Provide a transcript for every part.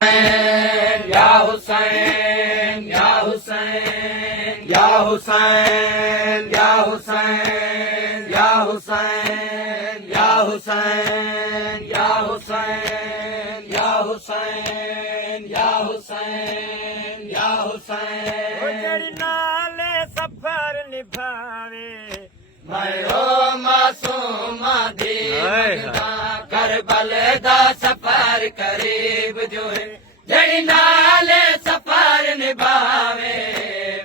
या हुसैन या हुसैन या हुसैन या हुसैन या हुसैन या हुसैन या हुसैन या हुसैन या हुसैन या हुसैन नाले सफर निभावे मैं ओ मासूम दी करबल दा सफर करीब जो है जड़ी नाले सफर निभावे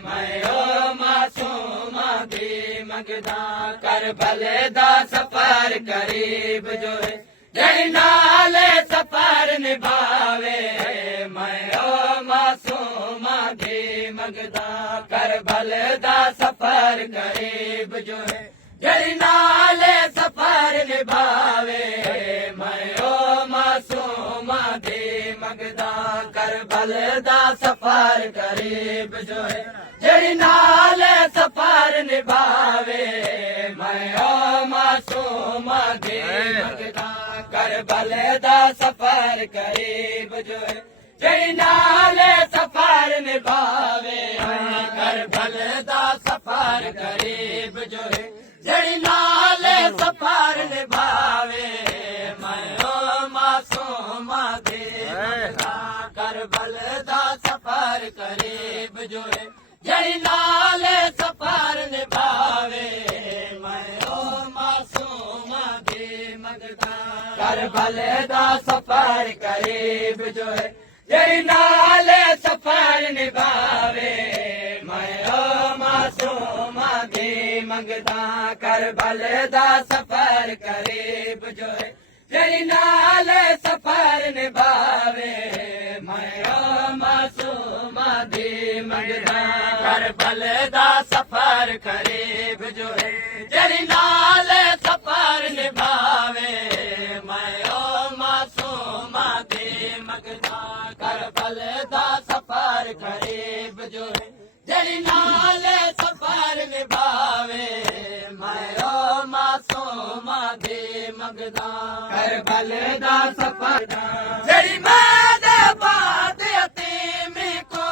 मैं ओ मासूम दी मंगदा करबल दा सफर करीब जो है जड़ी नाले सफर निभावे मैं ओ मासूम दी मंगदा करबल दा सफर करीब जो है जड़ी नाले सफर निभावे मैं ओ मासूम दी मंगदा करबल दा सफर करीब जो है जड़ी नाले सफर निभावे मैं ओ मासूम दी मंगदा करबल दा सफर करीब जो है जड़ी नाले सफर निभावे करबल दा सफर करीब जो है जड़ी नाले सफर निभावे मैं ओ मासूम दी करबल दा सफर करीब जो है जड़ी नाले सफर निभावे मैं ओ मासूम दी मंगदा करबल दा सफर करीब जो है जड़ी नाले सफर निभावे मैं ओ मासूम दी मंगदा करबल दा सफर करीब जो है जड़ी नाले सफर निभावे मैं ओ मासूम दी मंगदा करबल दा सफर करीब जो है जड़ी नाले सफर निभावे मैं ओ मासूम दी मंगदा करबल दा सफर करीब जो है जड़ी नाले सफर निभावे मैं ओ मासूम दी मंगदा करबल दा सफर जड़ी मेरे बाद यतीमी को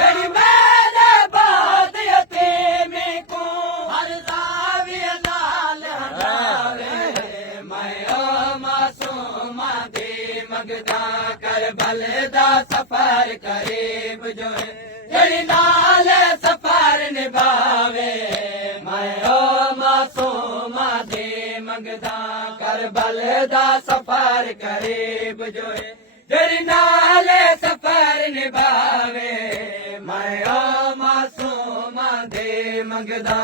जड़ी मेरे बाद यतीमी को हर रावी लाल हटावे मैं ओ मासूम दी मंगदा करबल दा सफर करीब जो है जड़ी नाले सफर निभावे मैं ओ मासूम दी मंगदा करबल दा सफर करीब जो है जड़ी नाले सफर निभावे मैं ओ मासूम दी मंगदा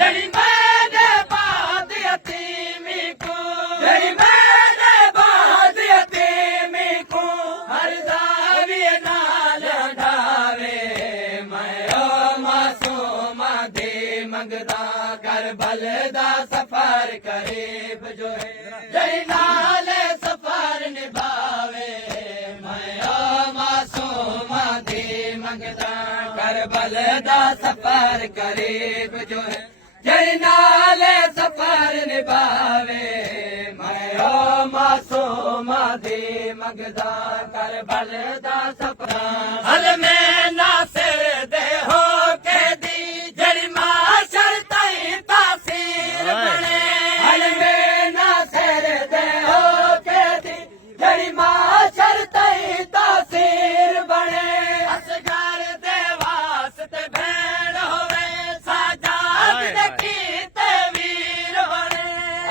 जड़ी मेरे बाद यतीमी को जड़ी मेरे बाद यतीमी को हर दावी नाल ढावे मैं ओ मासूम दी मंगदा करबल दा सफर करीब जो है जड़ी नाले सफर निभावे मैं ओ मासूम दी मंगदा करबल दा सफर करीब जो है जड़ी नाले सफर निभावे मैं ओ मासूम दी मंगदा करबल दा सफर हल में नासिर दे हो के दी जड़ी माशर तई तासीर बने हल में नासिर दे हो के दी जड़ी माशर तई तासीर बने असगर दे वास्ते भेड़ होवे साजाद दे कीते वीर बने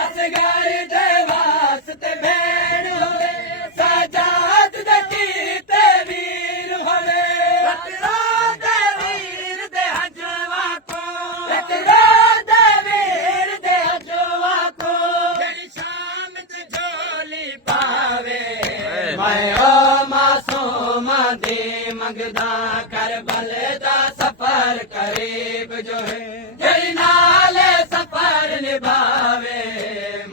असगर दे वास्ते भेड़ होवे साजाद दे कीते वीर होवे कतरा दे वीर दे हजवा को कतरा दे वीर दे हजवा को जड़ी शाम ते झोली पावे मैं ओ मासूम दी मंगदा करबल दा सफर करीब जो है जड़ी नाले सफर निभावे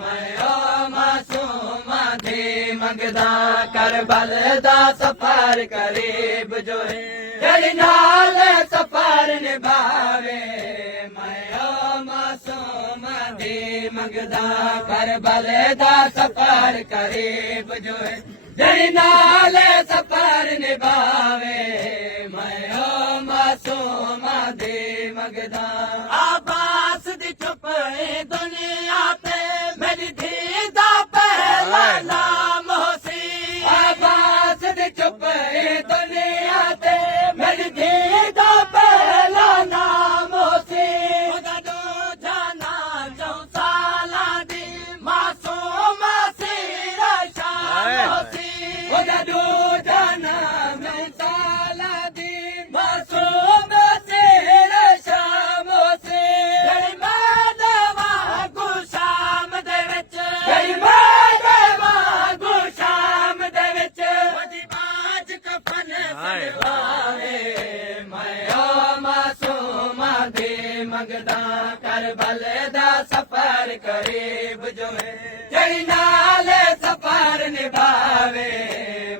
मैं ओ मासूम दी मंगदा करबल दा सफर करीब जो है जड़ी नाले सफर निभावे मैं ओ मासूम दी मंगदा करबल दा सफर करीब जो है जड़ी नाले सफर निभावे ਪਏ ਦੁਨੀਆ ਤੇ ਮੇਰੀ ਧੀ ਦਾ ਪਹਿਲਾ ਨਾਮ ਸੀ ਉਹਦਾ ਦੂਜਾ ਨਾਂ 4 ਸਾਲਾਂ ਦੀ ਮਾਸੂਮ ਸੀ ਰਸ਼ਾਮ ਸੀ ਉਹਦਾ ਦੂਜਾ ਨਾਂ 4 ਸਾਲਾਂ ਦੀ ਮਾਸੂਮ ਸੀ ਰਸ਼ਾਮ ਸੀ ਜਿਹੜੀ ਮਾਂ ਦੇ ਵਾਂਗੂ ਸ਼ਾਮ ਦੇ ਵਿੱਚ ਜਿਹੜੀ ਮਾਂ ਦੇ ਵਾਂਗੂ ਸ਼ਾਮ ਦੇ ਵਿੱਚ ਉਹਦੀ ਬਾਝ ਕਫਨ ਸਲਵਾਵੇ ਮੈਂ ਓ ਮਾਸੂਮਾਂ ਦੀ ਮੰਗਦਾ ਕਰਬਲ ਦਾ ਸਫ਼ਰ ਕਰੀਬ ਜੋ ਹੈ ਜਿਹੜੀ ਨਾਲ ਸਫ਼ਰ ਨਿਭਾਵੇ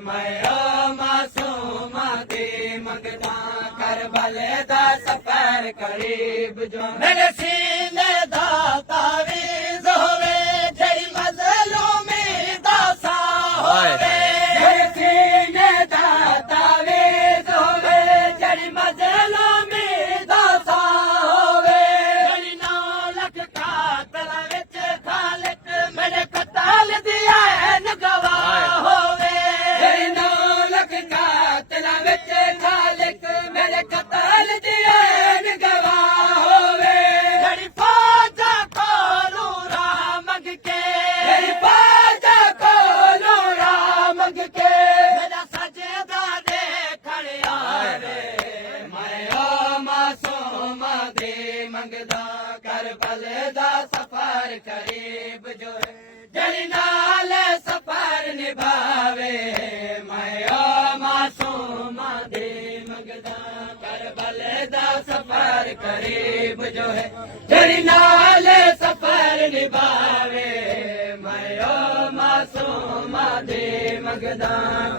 ਮੈਂ ਓ ਮਾਸੂਮਾਂ ਦੀ ਮੰਗਦਾ ਕਰਬਲ ਦਾ ਸਫ਼ਰ ਕਰੀਬ ਜੋ ਮੇਰੇ ਸੀਨੇ ਦਾ ਤਾਵੀਜ਼ ਹੋਵੇ ਜਿਹੜੀ ਮਜ਼ਲੂਮੀ ਦਾ ਸਾਹ ਹੋਵੇ ਮੇਰੇ ਸੀਨੇ ਦਾ ਤਾਵੀਜ਼ ਹੋਵੇ ਜਿਹੜੀ ਮਜ਼ਲੂਮੀ ਦਾ ਸਾਹ ਹੋਵੇ ਜਿਹੜੀ 9 ਲੱਖ ਕਾਤਲ ਵਿੱਚ ਖਾਲਿਕ ਮੇਰੇ ਕਤਲ ਦੀ ਐਨ ਗਵਾਹ ਹੋਵੇ ਜਿਹੜੀ 9 ਲੱਖ ਕਾਤਲਾਂ ਵਿੱਚ ਖਾਲਿਕ ਮੇਰੇ ਕਤਲ ਦੀ ਐਨ ਗਵਾਹ ਹੋਵੇ ਜਿਹੜੀ ਫੌਜਾਂ ਕੋਲੋਂ ਰਾਹ ਮੰਗ ਕੇ ਜਿਹੜੀ ਫੌਜਾਂ ਕੋਲੋਂ ਰਾਹ ਮੰਗ ਕੇ ਮੇਰਾ ਸਜਦਾ ਦੇਖਣ ਆਵੇ ਮੈਂ ਓ ਮਾਸੂਮਾਂ ਦੀ ਮੰਗਦਾ ਕਰਬਲ ਦਾ ਸਫ਼ਰ ਕਰੀਬ ਜੋ ਹੈ ਜਿਹੜੀ ਨਾਲ ਸਫ਼ਰ ਨਿਭਾਵੇ ਮੈਂ ਓ ਮਾਸੂਮਾਂ ਦੀ ਮੰਗਦਾ ਕਰਬਲ ਦਾ ਸਫ਼ਰ ਕਰੀਬ ਜੋ ਹੈ ਜਿਹੜੀ ਨਾਲ ਸਫ਼ਰ ਨਿਭਾਵੇ ਮੈਂ ਓ ਮਾਸੂਮਾਂ ਦੀ ਮੰਗਦਾ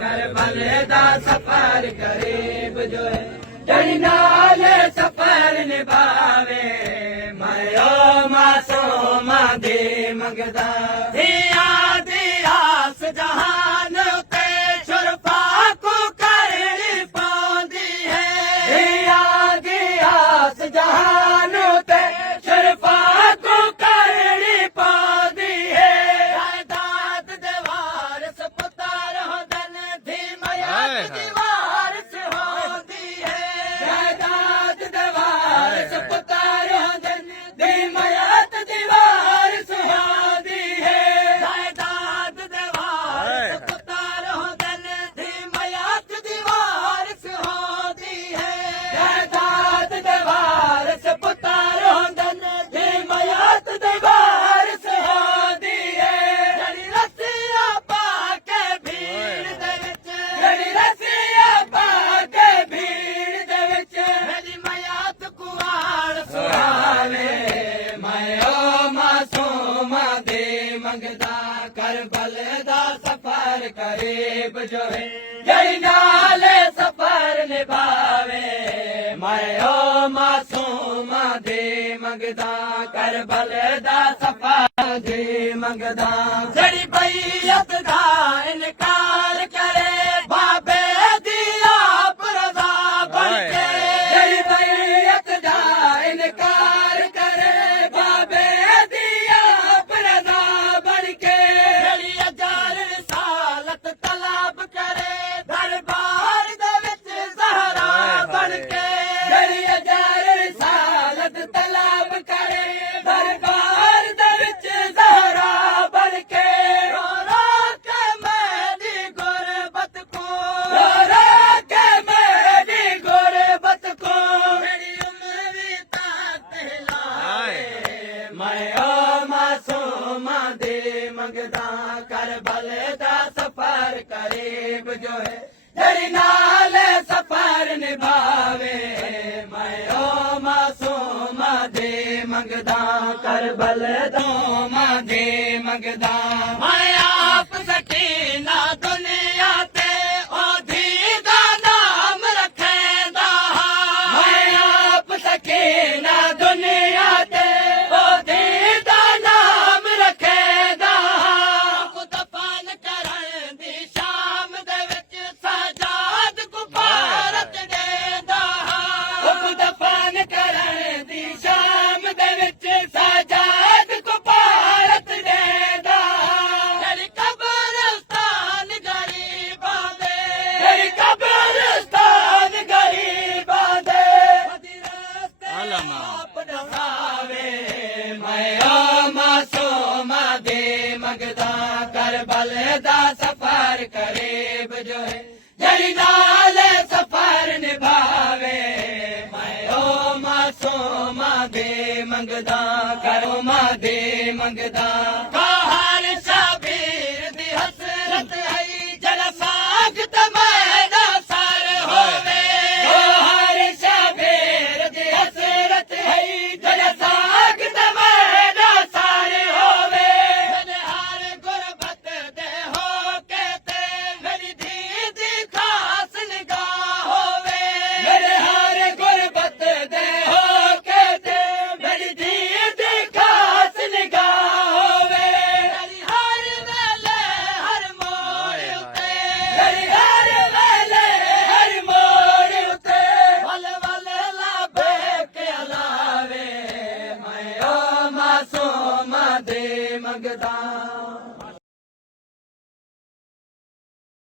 ਕਰਬਲ ਦਾ ਸਫ਼ਰ ਕਰੀਬ ਜੋ ਹੈ ਜਿਹੜੀ ਨਾਲ ਸਫ਼ਰ ਨਿਭਾਵੇ ਮੈਂ ਓ ਮਾਸੂਮਾਂ ਦੀ ਮੰਗਦਾ धिया दी आस जहान उते शुरफा को करनी पाउंदी है धिया दी आस जहान उते शुरफा को करनी पाउंदी है जायदाद दे वारिस पुत्र होंदन धी मयात दी वारिस होंदी है जायदाद दे वारिस पुत्र होंदन धी मयात दी वारिस होंदी है जायदाद दे वारिस पुत्र होंदन धी मयात दी वारिस होंदी है जायदाद दे वारिस पुत्र होंदन धी मयात दी वारिस होंदी है जड़ी रस्सियां पा के भीड़ दे विच जड़ी रस्सियां पा के भीड़ दे विच मेरी मयात कुआड़ सुहावे मैं ओ मासूमां दी मंगदा करबल दा सफ़र करीब जो है ਜਿਹੜੀ ਨਾਲ ਸਫ਼ਰ ਨਿਭਾਵੇ ਮੈਂ ਓ ਮਾਸੂਮਾਂ ਦੀ ਮੰਗਦਾ ਕਰਬਲ ਦਾ ਸਫ਼ਰ ਦੀ ਮੰਗਦਾ ਜਿਹੜੀ ਬਈਅਤ ਦਾ ਇਨਕਾਰ ਕਰੇ ਬਾਬੇ ਦੀ ਆਪ ਰਜ਼ਾ ਬਣ ਕੇ ਜਿਹੜੀ ਬਈਅਤ ਦਾ ਇਨਕਾਰ ਕਰੇ ਬਾਬੇ ਦੀ ਆਪ ਰਜ਼ਾ ਬਣ ਕੇ ਜਿਹੜੀ ਅਜਰ ਰਿਸਾਲਤ ਤਲਬ ਕਰੇ ਦਰਬਾਰ ਦੇ ਵਿੱਚ ਜ਼ਹਰਾ ਬਣ ਕੇ ਜਿਹੜੀ ਅਜਰ ਰਿਸਾਲਤ ਤਲਬ ਕਰੇ ਦਰਬਾਰ ਦੇ ਵਿੱਚ ਜ਼ਹਰਾ ਬਣ ਕੇ ਰੋ ਰੋ ਕੇ ਮੇਰੀ ਗੁਰਬਤ ਕੋ ਰੋ ਰੋ ਕੇ ਮੇਰੀ ਗੁਰਬਤ ਕੋ ਮੇਰੀ ਉਮਰ ਵੀ ਤਾਤ ਲਾਏ ਮੈਂ ਓ ਮਾਸੂਮਾਂ ਦੀ ਮੰਗਦਾ ਕਰਬਲ ਦਾ ਸਫ਼ਰ ਕਰੀਬ ਜੋ ਹੈ ਜਿਹੜੀ ਨਾਲ ਸਫ਼ਰ ਨਿਭਾਵੇ ਮੈਂ ਓ ਮਾਸੂਮਾਂ ਦੀ ਮੰਗਦਾ ਕਰਬਲ ਦਾ ਮਾਂ ਦੀ ਮੰਗਦਾ ਮੈਂ ਆਪ ਸਕੀਨਾ ਦੁਨੀਆ ਤੇ ਉਹਦੀ ਦਾ ਨਾਮ ਰੱਖੇਂਦਾ ਮੈਂ ਆਪ ਸਕੀਨਾ ਦੁਨੀਆ ਤੇ ਉਹਦੀ ਦਾ ਨਾਮ ਰੱਖੇਂਦਾ ਦਫਨ ਕਰਨ ਦੀ ਸ਼ਾਮ ਦੇ ਵਿੱਚ ਸਜਾਦ ਗੁਬਾਰਤ ਦੇਂਦਾ ਦਫਨ ਕਰਨ ਦੀ ਸ਼ਾਮ ਦੇ ਵਿੱਚ ਸਜਾਦ ਗੁਬਾਰਤ ਦੇਂਦਾ ਜਿਹੜੀ ਕਬਰਸਤਾਨ ਗਰੀ ਮੰਗਦਾ ਹਰ ਸ਼ਬੀਰ ਦੀ ਹਸਰਤ ਹੈ ਜਲ ਸਾਖਤ ਮੈਦਾ ਸਰ ਹੋਵੇ ਹਰ ਸ਼ਬੀਰ ਦੀ ਹਸਰਤ ਹੈ ਜਲ ਸਾਖਤ ਮੈਦਾ ਸਰ ਹੋਵੇ ਹਰ ਗੁਰਬਤ ਦੇ ਹੋ ਕੇ ਤੇ ਮੇਰੀ ਧੀ ਦੀ ਖਾਸ ਨਿਗਾਹ ਹੋਵੇ ਮੇਰੇ ਹਰ ਗੁਰਬਤ ਦੇ ਹੋ ਕੇ ਤੇ ਮੇਰੀ ਧੀ ਦੀ ਖਾਸ ਨਿਗਾਹ ਹੋਵੇ ਮੇਰੀ ਹਰ ਵੇਲੇ ਹਰ ਮੋੜ ਉੱਤੇ ਮੇਰੀ ਹਰ ਵੇਲੇ ਹਰ ਮੋੜ ਉੱਤੇ ਵੱਲ ਵੱਲ ਲਾਭੇ ਕੇ ਲਾਵੇ ਮੈਂ ਓ ਮਾਸੂਮ ਦੇ ਮੰਗਦਾ